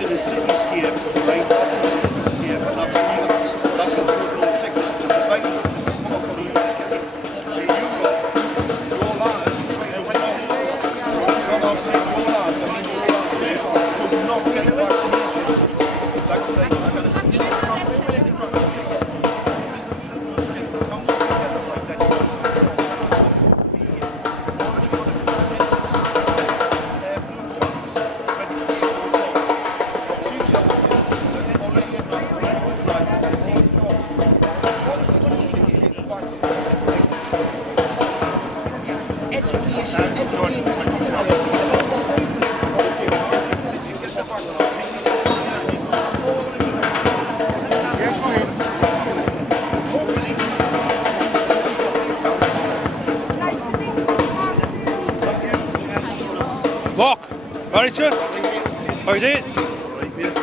in a cityscape, right? That's in a cityscape, and that's illegal. That's what's causing all the sickness. The virus is just come off from the UK. Your lads, your lads, do not get the vaccination. They're going to see the Mark, ready sir? How you doing? Right, mate.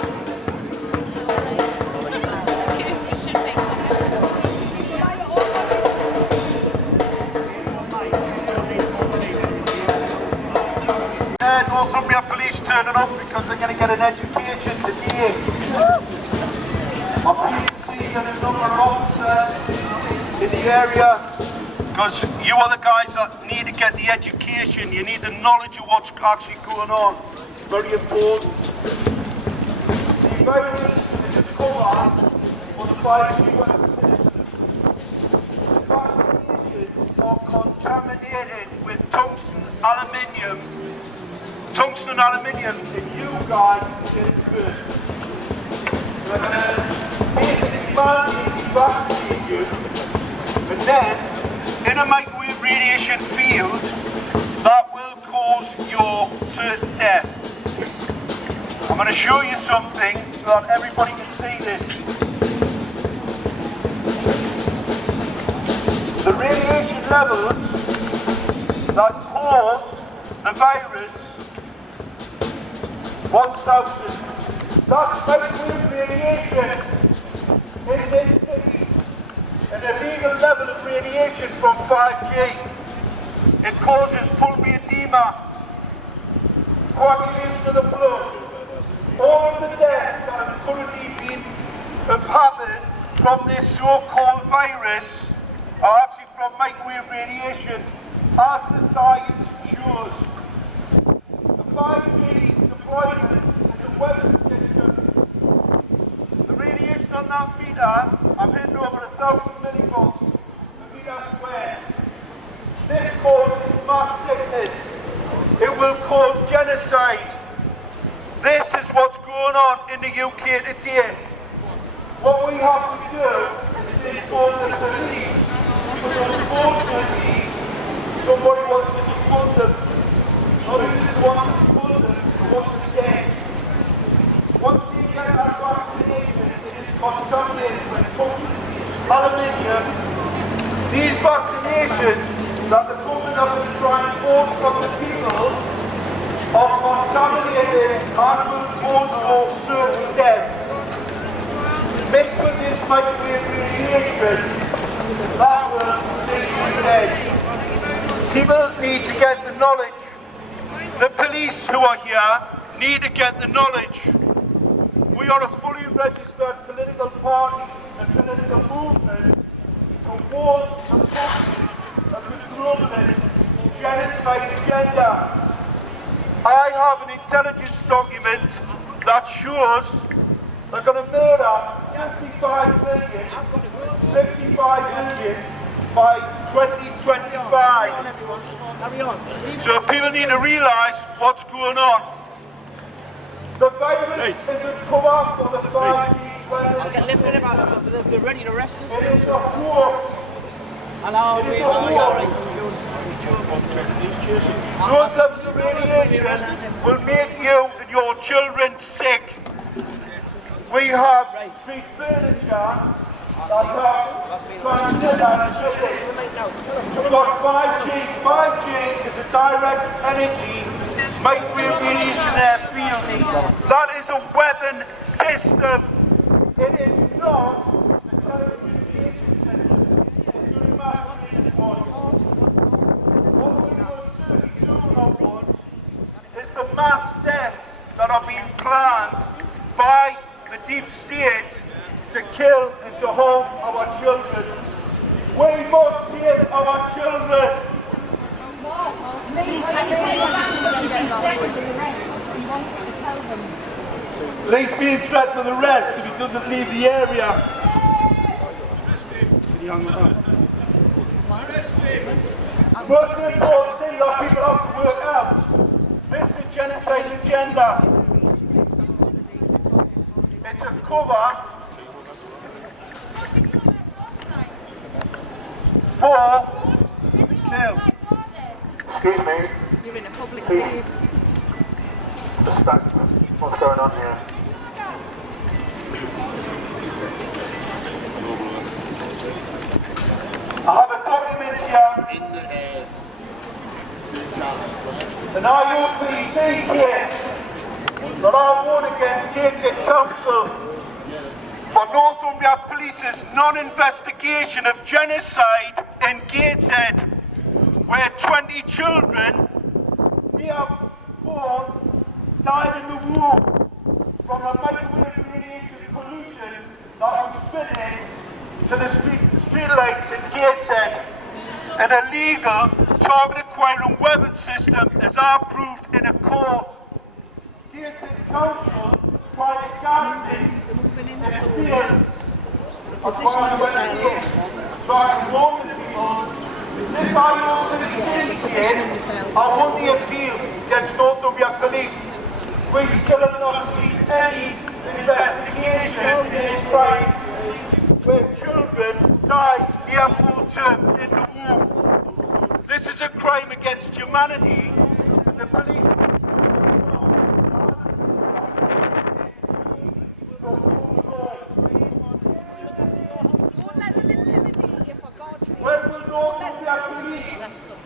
Northumbria police turning up because they're going to get an education today. I'm pleased to see that a number of officers in the area, because you are the guys that need to get the education. You need the knowledge of what's actually going on. Very important. The virus is a cover for the 5G citizens. The vaccinations are contaminated with tungsten aluminium. Tungsten and aluminium, and you guys get it first. They're going to basically manually vaccinate you, and then in a microwave radiation field that will cause your certain death. I'm going to show you something so that everybody can see this. The radiation levels that cause the virus 1,000. That's microwave radiation in this city. An illegal level of radiation from 5G. It causes pulmonary edema, coagulation of the blood. All of the deaths that have currently have happened from this so-called virus are actually from microwave radiation, as the science shows. The 5G deployment is a weapon system. The radiation on that meter, I'm hitting over 1,000 millivolts a meter square. This causes mass sickness. It will cause genocide. This is what's going on in the UK today. What we have to do is inform the police, because unfortunately somebody wants to defund them. Not only do they want to defund them, they want them dead. Once you get that vaccination, it is contaminated with tungsten, aluminium. These vaccinations that the government have been trying to force from the people are contaminated and will cause more certain death. Mixed with this microwave radiation, that will see you dead. People need to get the knowledge. The police who are here need to get the knowledge. We are a fully registered political party and political movement to warn the public of the globalist genocide agenda. I have an intelligence document that shows they're going to murder 55 million by 2025. So people need to realise what's going on. The virus is a cover for the 5G. I'll get lifted about they're ready to arrest us. It is a hoax. Hello, it is a hoax. Those levels of radiation will make you and your children sick. We have street furniture that have transgender cities. We've got 5G. 5G is a direct energy microwave radiation airfield. That is a weapon system. It is not a telecommunication system. It's a imagination module. What we most certainly do not want is the mass deaths that are being planned by the deep state to kill and to harm our children. We must save our children. He's being threatened with arrest if he doesn't leave the area. The most important thing that people have to work out, this is genocide agenda. It's a cover for the kill. Excuse me. You're in a public place. What's going on here? I have a document here, an IUPC case that I won against Gateshead Council for Northumbria Police's non-investigation of genocide in Gateshead, where 20 children near born died in the womb from a microwave radiation pollution that was fitted to the street lights in Gateshead. An illegal target acquiring weapon system is approved in a court. Gateshead Council tried to guarantee their field of trying to warn people. This IUPC case, I won the appeal against Northumbria Police. We still have not seen any investigation in this crime where children die near full term in the womb. This is a crime against humanity, and the police. Don't let them intimidate you, for God's sake. When will Northumbria Police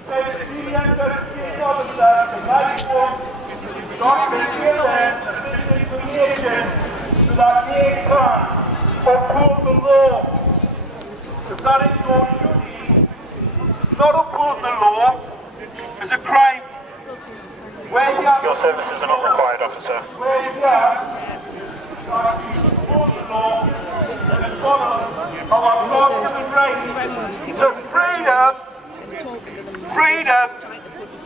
say the senior investigating officer to my report not to give them this information so that they can uphold the law? Because that is your duty. Not uphold the law is a crime. Your services are not required, officer. Where you are to uphold the law and follow our God-given right to freedom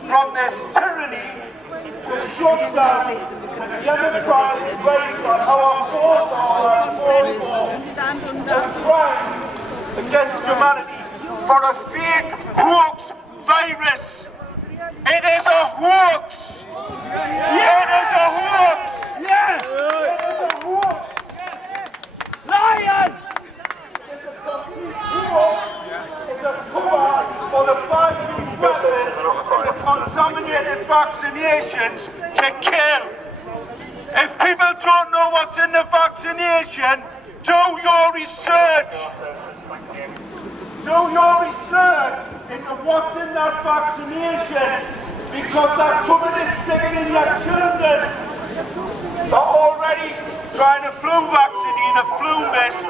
from this tyranny, to shut down the democratic rights of our forefathers and crime against humanity for a fake hoax virus. It is a hoax! It is a hoax! Yeah! It is a hoax! Liars! It's a complete hoax! It's a cover for the 5G weapon and the contaminated vaccinations to kill. If people don't know what's in the vaccination, do your research. Do your research into what's in that vaccination, because that coming to stick it in your children. They're already trying to flu vaccinate a flu mist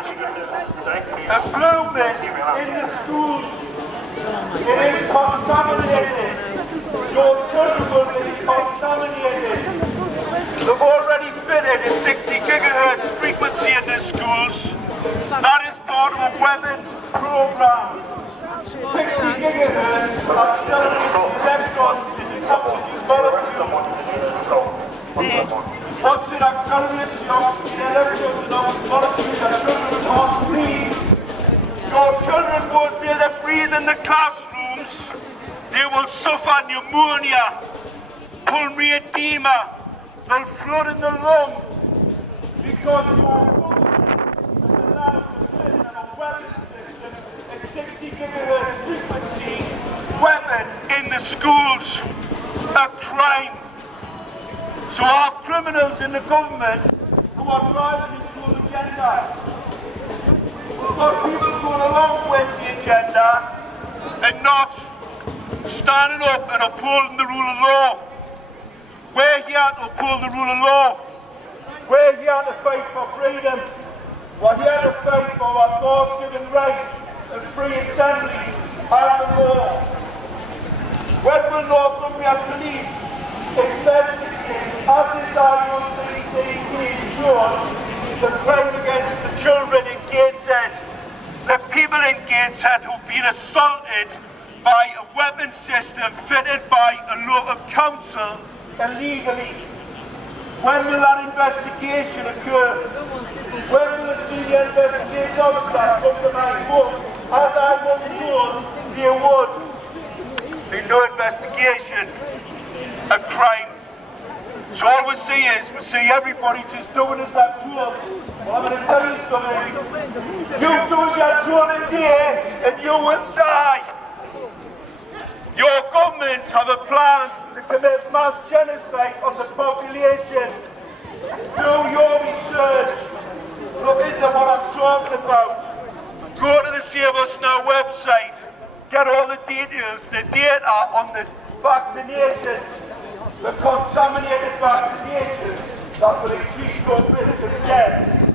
in the schools. It is contaminated. Your children will be contaminated. They've already fitted a 60 gigahertz frequency in the schools. That is part of a weapons program. 60 gigahertz accelerates electrons in the oxygen molecule. Once it accelerates the oxygen electrons in oxygen molecules, your children can't breathe. Your children won't be able to breathe in the classrooms. They will suffer pneumonia, pulmonary edema, they'll flood in the lungs because your weapon system, a 60 gigahertz frequency weapon in the schools, a crime. So our criminals in the government who are driving the school agenda, we've got people going along with the agenda and not standing up and upholding the rule of law. We're here to uphold the rule of law. We're here to fight for freedom. We're here to fight for our God-given right and free assembly and the law. When will Northumbria Police investigate as this IUPC case shown is the crime against the children in Gateshead. The people in Gateshead who've been assaulted by a weapon system fitted by a local council illegally. When will that investigation occur? When will the senior investigating officer come to my home? As I was told, there would be no investigation of crime. So all we see everybody just doing as they're told. Well, I'm going to tell you something. You do as you're told today, and you will die. Your governments have a plan to commit mass genocide on the population. Do your research. Look into what I'm talking about. Go to the Save Us Now website. Get all the details, the data on the vaccinations, the contaminated vaccinations that will increase your risk of death.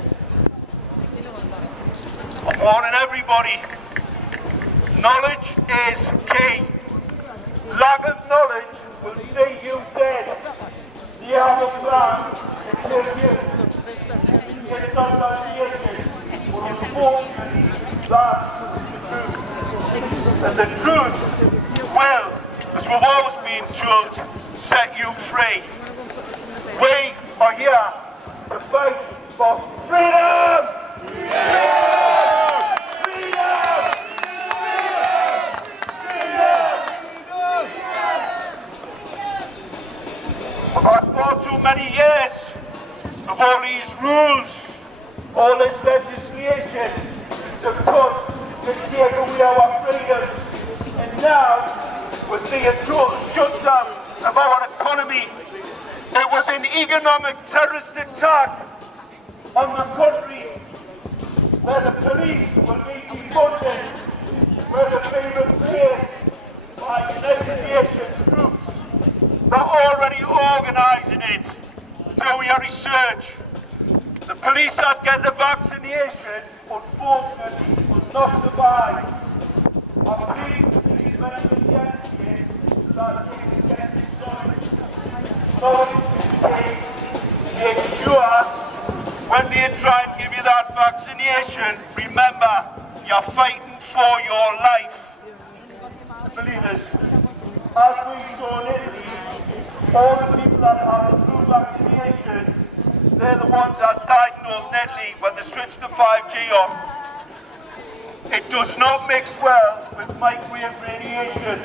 I'm warning everybody. Knowledge is key. Lack of knowledge will see you dead. You have a plan to kill you. It's not association, but unfortunately, that is the truth. And the truth will, as we've always been told, set you free. We are here to fight for freedom! We've had far too many years of all these rules, all this legislation to take away our freedoms. And now we're seeing a total shutdown of our economy. It was an economic terrorist attack on the country where the police will be defunded, where they're being replaced by United Nations troops. They're already organising it. Do your research. The police that get the vaccination, unfortunately, will not survive. I believe these many intentions that they can get started. So make sure when they try and give you that vaccination, remember, you're fighting for your life. Believers, as we saw in Italy, all the people that have the flu vaccination, they're the ones that died in Old Italy when they switched to 5G on. It does not mix well with microwave radiation.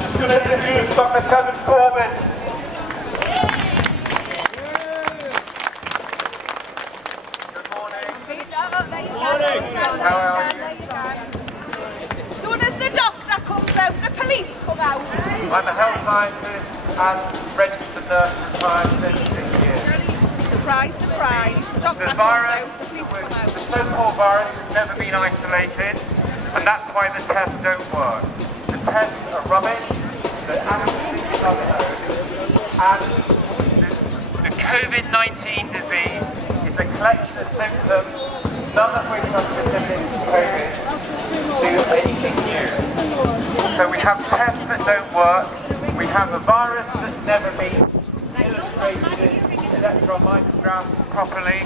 Just going to introduce Dr. Kevin Corbett. Soon as the doctor comes out, the police come out. I'm a health scientist and registered nurse retired 36 years. Surprise, surprise. The doctor The comes virus, out, the police come out. the so-called virus has never been isolated, and that's why the tests don't work. The tests are rubbish, the animals are and the COVID-19 disease is a collection of symptoms, none of which are specific to COVID, do anything new. So we have tests that don't work, we have a virus that's never been illustrated in electron micrographs properly,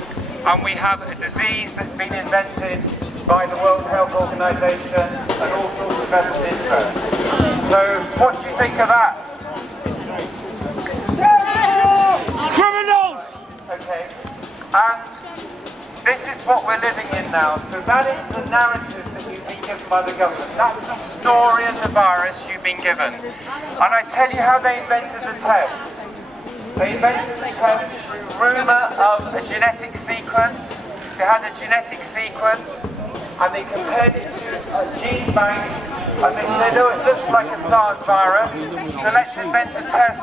and we have a disease that's been invented by the World Health Organization and all sorts of vested interests. So what do you think of that? Criminals! Okay, and this is what we're living in now. So that is the narrative that you've been given by the government. That's the story of the virus you've been given. And I tell you how they invented the tests. They invented the test through rumour of a genetic sequence. They had a genetic sequence and they compared it to a gene bank and they said, oh, it looks like a SARS virus, so let's invent a test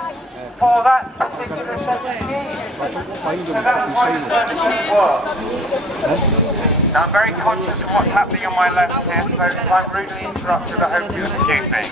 for that particular set of genes. So that's why the services work. Now I'm very conscious of what's happening on my left here, so if I'm rudely interrupted, I hope you excuse me.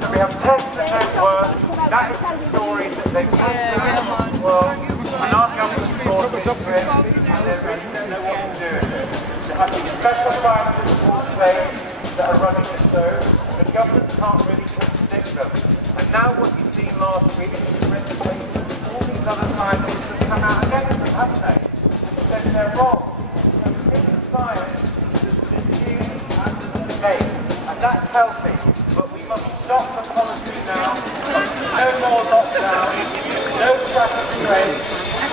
So we have tests that don't work. That is the story that they've told the world, and our government brought into it, and they really don't know what to do with it. They have these special scientists called say that are running the show. The government can't really contradict them. And now what you've seen last week in the presentation, all these other scientists have come out against them, haven't they? And said they're wrong. So in the science, there's dispute and there's debate. And that's healthy. But we must stop the policy now. No more lockdown, no traffic restraints,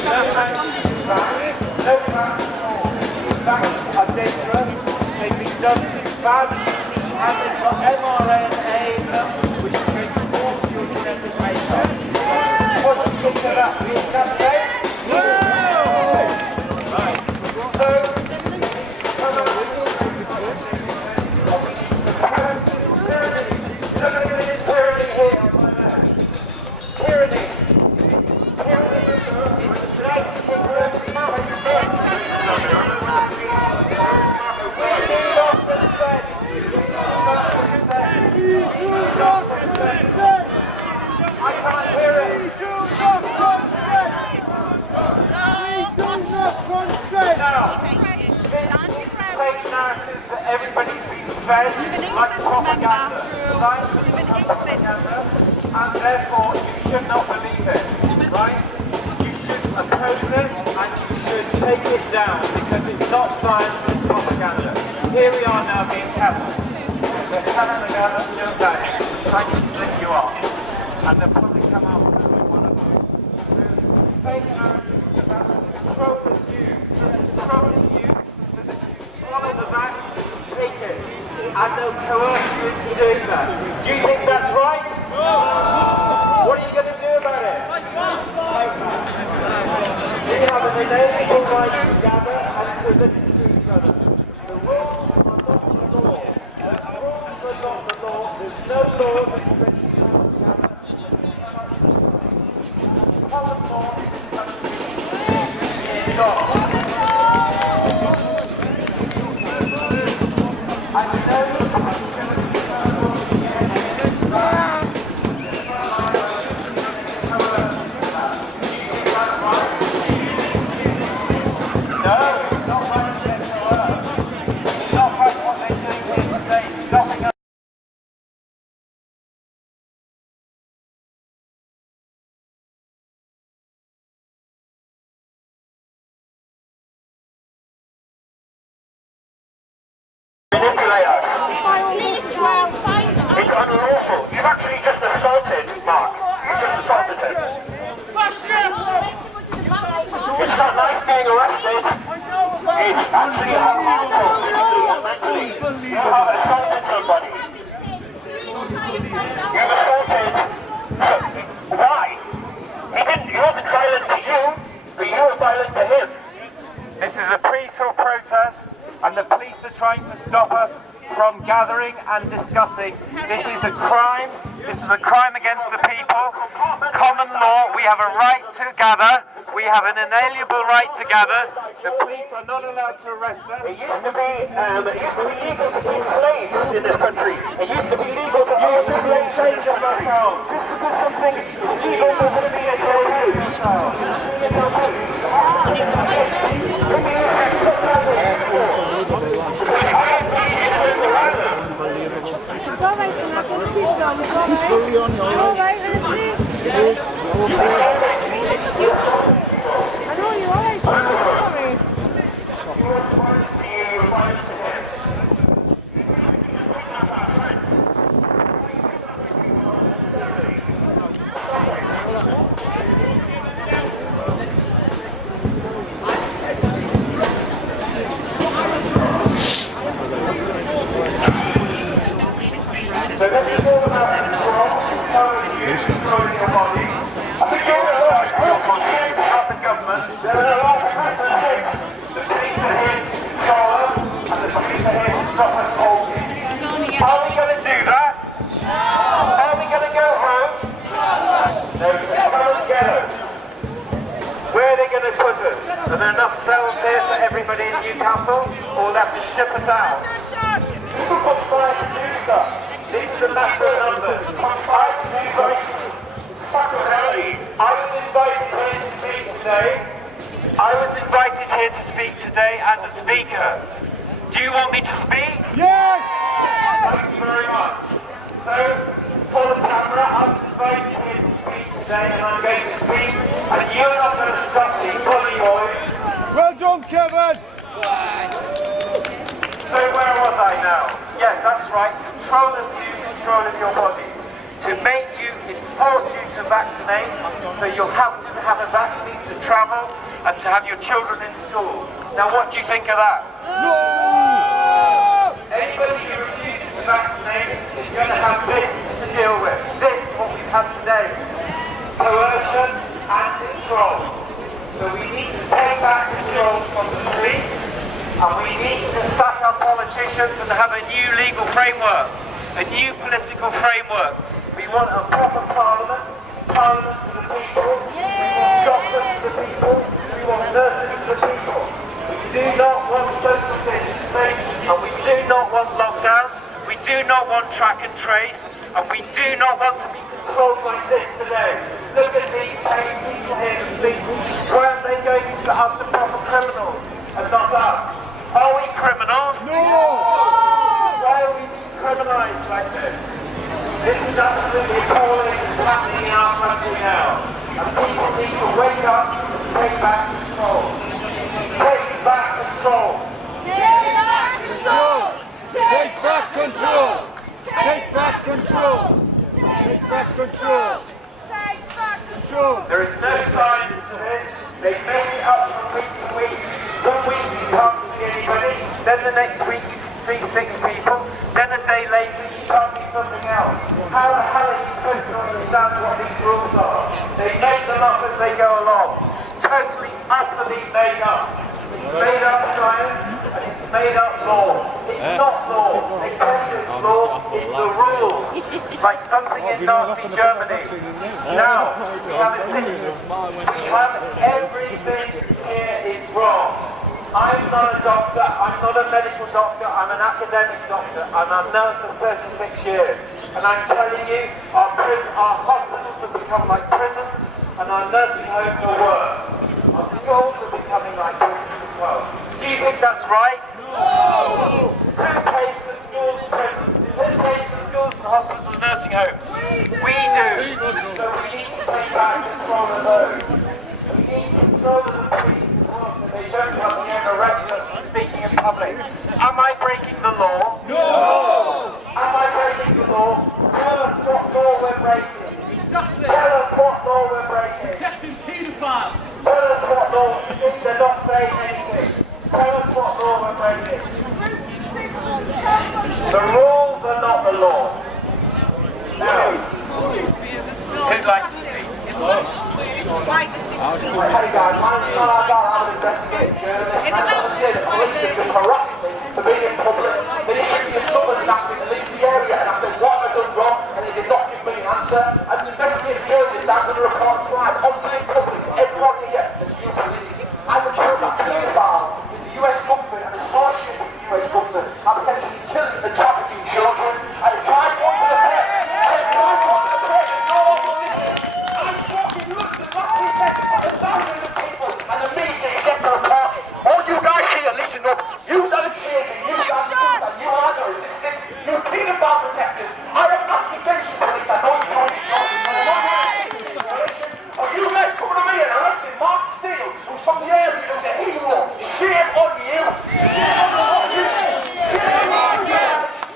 no anti-vax, no vax at all. Vaxes are dangerous, they've been done too fast, and they've got mRNA in them, which is going to force your genetic makeup. What do you think of that? Do you think that's safe? Right. So, look at this tyranny here on my left. Tyranny. Tyranny is the United Kingdom I can't hear it. Now, this fake narrative that everybody's been fed like propaganda. Science is propaganda, and therefore you should not believe it, right? You should oppose it and you should take it down because it's not science, it's propaganda. Here we are now being cancelled. We're having together, no doubt, trying to split you off. And they'll probably come out with one of them. Fake narratives about controlling you, controlling you so that you swallow the vaccine, take it, and they'll coerce you into doing that. Do you think that's right? No! What are you going to do about it? We have an inalienable right to gather and to listen to each other. The rules are not the law. The rules are not the law. There's no law that says you can't gather. Common law is not. Manipulate us. It's unlawful. You've actually just assaulted Mark. You just assaulted him. It's not nice being arrested. It's actually harmful physically and mentally. You have assaulted somebody. You've assaulted. So, why? He wasn't violent to you, but you were violent to him. This is a peaceful protest, and the police are trying to stop us from gathering and discussing. This is a crime. This is a crime against the people. Common law. We have a right to gather. We have an inalienable right to gather. The police are not allowed to arrest us. It used to be legal to be slaves in this country. It used to be legal to own slaves of ourselves. Just because something is legal doesn't mean it's He's fully on your I know you are. Are there enough cells here for everybody in Newcastle, or will they have to ship us out? People conspire to do stuff. This is a matter of numbers. I was invited here to speak today. I was invited here to speak today as a speaker. Do you want me to speak? Yes! I now? Yes, that's right. Control of you, control of your bodies. To make you, enforce you to vaccinate, so you'll have to have a vaccine to travel and to have your children in school. Now what do you think of that? No! Anybody who refuses to vaccinate is going to have this to deal with. This, what we've had today. Coercion and control. So we need to take back control from the police, and we need to sack our politicians and have a new legal framework, a new political framework. We want a proper parliament, parliament for the people. We want doctors for the people. We want nurses for the people. We do not want social distancing, and we do not want lockdowns. We do not want track and trace, and we do not want to be controlled like this today. Look at these paid people here, the police. Why aren't they going after proper criminals and not us? Are we criminals? No! Why are we being criminalised like this? This is absolutely appalling what's happening in our country now. And people need to wake up and take back control. Take back control. Take back control. Take back control! Take back control! Take back control! Take back control. There is no science to this. They make it up from week to week. 1 week you can't see anybody, then the next week you can see 6 people, then a day later you can't see something else. How the hell are you supposed to understand what these rules are? They make them up as they go along. Totally, utterly made up. It's made up science and it's made up law. It's not law. They tell you it's law, it's the rule. Like something in Nazi Germany. Now, we have a city. We have everything here is wrong. I'm not a doctor, I'm not a medical doctor, I'm an academic doctor. I'm a nurse of 36 years. And I'm telling you, our hospitals have become like prisons and our nursing homes are worse. Our schools are becoming like prisons as well. Do you think that's right? No! Who pays for schools, prisons? Who pays for schools and hospitals and nursing homes? We do! So we need to take back control of those. We need control of the police as well so they don't come here and arrest us for speaking in public. Am I breaking the law? No! Am I breaking the law? Tell us what law we're breaking. Exactly. Tell us what law we're breaking. Protecting paedophiles. Tell us what law. They're not saying anything. Tell us what law we're breaking. The rules are not the law. Now, who'd like to speak? Why is it 16? Hey guys, my name's Mark Steele. I'm an investigative journalist. And as I said, the police have just harassed me for being in public. They issued me a summons and asked me to leave the area. And I said, what have I done wrong? And they did not give me an answer. As an investigative journalist, I'm going to report crime on being public to everyone here and to you police. I would prove that paedophiles with the US government and associated with the US government are potentially killing and trafficking children. I have tried one to the press. I have tried one to the press. No one will listen. I'm talking London last weekend to thousands of people and the media is yet to report it. All you guys here, listen up. You are the children, you are the children, and you are the resistance. You paedophile protectors. I am not against you police. I know you're talking short. I'm not against this situation. But you guys coming to me and arresting Mark Steele, who's from the area, who's a hero. Shame on you. Shame on the whole you. Shame on you.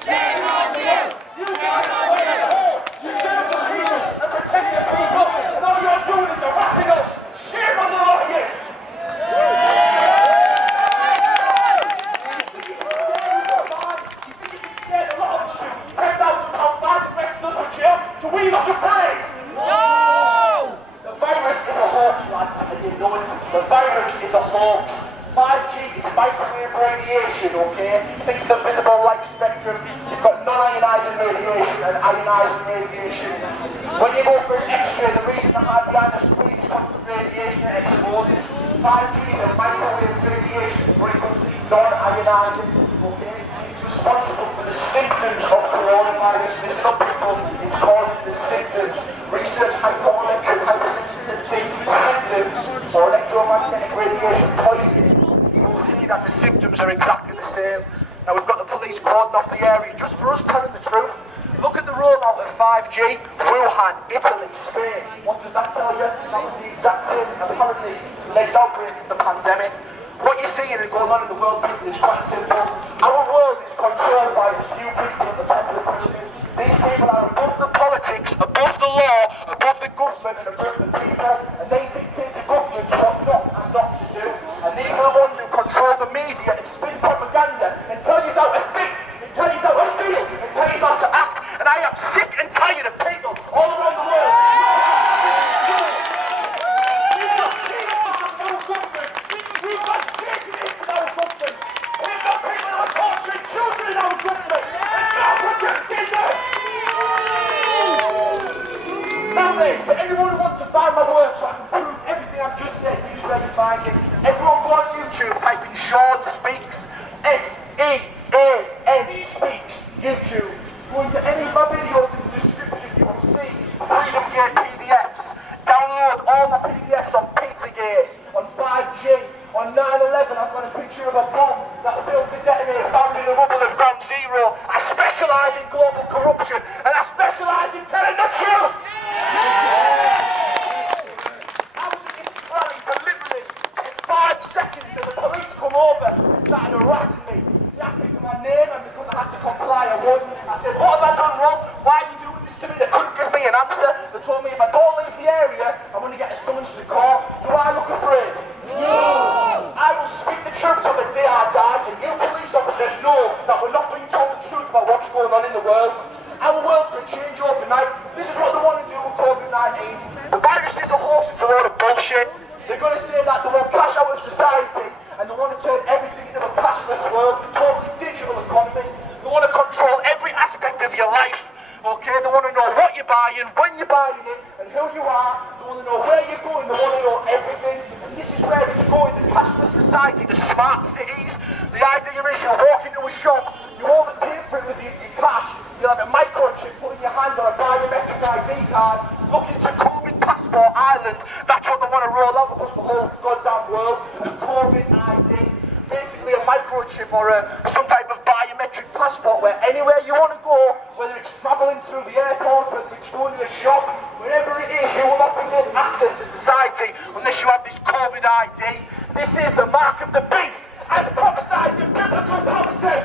Shame on you. You guys stay at home. You serve the people and protect the people. And all you're doing is harassing us. Shame on the lawyers. So we're not afraid! No! The virus is a hoax, lads, and you know it. The virus is a hoax. 5G is microwave radiation, okay? Think of the visible light spectrum. You've got non-ionizing radiation and ionizing radiation. When you go for an X-ray, the reason the high behind the screen is because the radiation it exposes. 5G is a microwave radiation frequency, non-ionizing, okay? It's responsible for the symptoms of coronavirus. Listen up, people. It's causing the symptoms. Research hypoelectric hypersensitivity symptoms or electromagnetic radiation poisoning. You will see that the symptoms are exactly the same. Now we've got the police cordoned off the area just for us telling the truth. Look at the rollout of 5G. Wuhan, Italy, Spain. What does that tell you? That was the exact same, apparently, latest outbreak of the pandemic. What you're seeing and going on in the world, people, is quite simple. Our world is controlled by a few people at the top of the pyramid. These people are above the politics, above the law, above the government and above the people, and they dictate to governments what not and not to do. And these are the ones who control the media and spin propaganda and tell you how to think, and tell you how to feel, and tell you how to act. And I am sick and tired of people all around the world. We've got Satanists in our government. We've got people who are torturing children in our government. And now protecting them. Now then, for anyone who wants to find my work so I can prove everything I've just said, please where you find it. Everyone go on YouTube, type in Sean Speaks, S-E-A-N Speaks, YouTube. Go into any of my videos in the description, you will see Freedom Gate PDFs. Download all the PDFs on Pizzagate, on 5G, on 9/11. I've got a picture of a bomb that failed to detonate found in the rubble of Ground Zero. I specialise in global corruption and I specialise in telling the truth. I was in this rally deliberately in 5 seconds and the police come over and started harassing me. They asked me for my name and because I had to comply I would. I said, what have I done wrong? Why are you doing this to me? They couldn't give me an answer. They told me if I don't leave the area I'm going to get a summons to court. Do I look afraid? No! I will speak the truth till the day I die, and you police officers know that we're not being told the truth about what's going on in the world. Our world's going to change overnight. This is what they want to do with COVID-19. The virus is a hoax, it's a load of bullshit. They're going to say that they want cash out of society, and they want to turn everything into a cashless world, a totally digital economy. They want to control every aspect of your life. Okay, they want to know what you're buying, when you're buying it, and who you are. They want to know where you're going, they want to know everything. And this is where it's going, the cashless society, the smart cities. The idea is you walk into a shop, you won't pay for it with your cash, you'll have a microchip put in your hand or a biometric ID card. Look into COVID Passport Island, that's what they want to roll out across the whole goddamn world, a COVID ID. Basically a microchip or some type of biometric passport where anywhere you want to go, whether it's travelling through the airport, whether it's going to the shop, wherever it is, you will not be given access to society unless you have this COVID ID. This is the mark of the beast, as prophesied in biblical prophecy.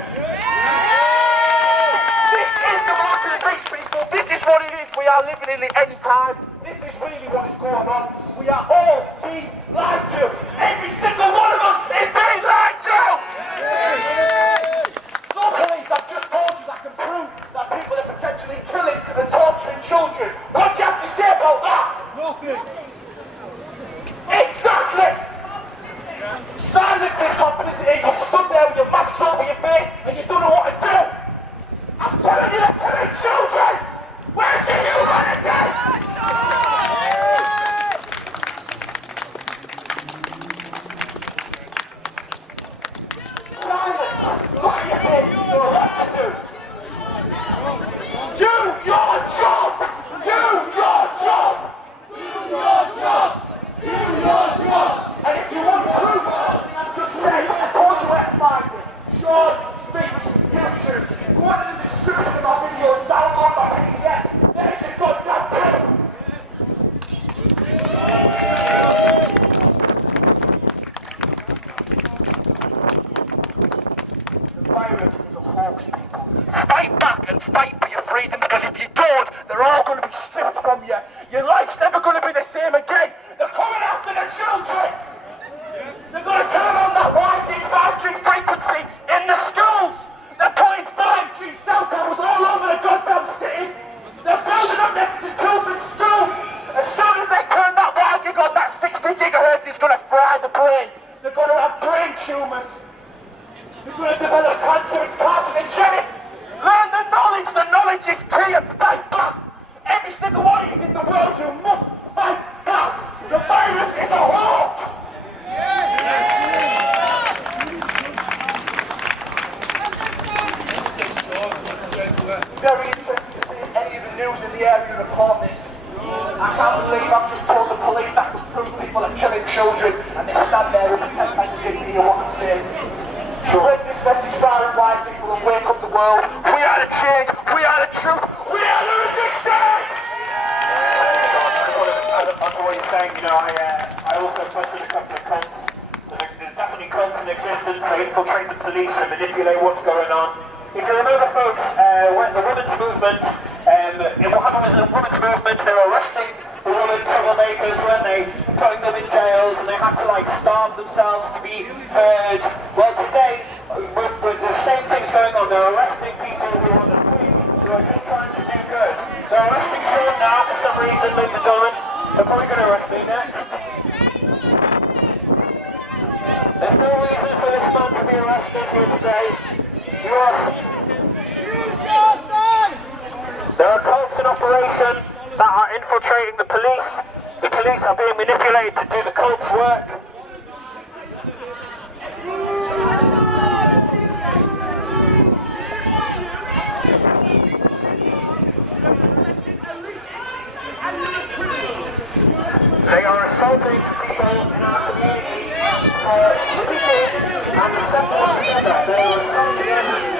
This is the mark of the beast, people. This is what it is. We are living in the end time. This is really what is going on. We are all being lied to. Every single one of us is being lied to. So police, I've just told you that I can prove that people are potentially killing and torturing children. What do you have to say about that? Nothing. Exactly. Silence is complicity. You stood there with your masks over your face and you don't know what to do. I'm telling you, they're killing children. Where's the humanity? Fight back and fight for your freedoms, because if you don't, they're all going to be stripped from you. Your life's never going to be the same again. They're coming after the children. They're going to turn on that wideband 5G frequency in the schools. They're putting 5G cell towers all over the goddamn city. They're building up next to children's schools. As soon as they turn that wide gig on, that 60 gigahertz is going to fry the brain. They're going to have brain tumours. They're going to develop cancer, it's carcinogenic. Learn the knowledge is key, and fight back. Every single one of you in the world, you must fight back. The virus is a hoax. Very interesting to see if any of the news in the area report this. I can't believe I've just told the police I can prove people are killing children, and they stand there and pretend like they didn't hear what I'm saying. Spread this message far and wide, people, and wake up the world. We are the change, we are the truth, we are the resistance! I want to say, I also posted a couple of cults. There's definitely cults in existence. They infiltrate the police and manipulate what's going on. If you remember, folks, when the women's movement, what happened was the women's movement, they were arresting the women troublemakers, weren't they? Putting them in jails, and they had to like starve themselves to be heard. Well, today, with the same things going on, they're arresting people who are on the fringe, who are just trying to do good. They're arresting Sean now for some reason, ladies and gentlemen. They're probably going to arrest me next. There's no reason for this man to be arrested here today. You are... There are cults in operation that are infiltrating the police. The police are being manipulated to do the cult's work. They are assaulting people in our community for living in and accepting together. They are assaulting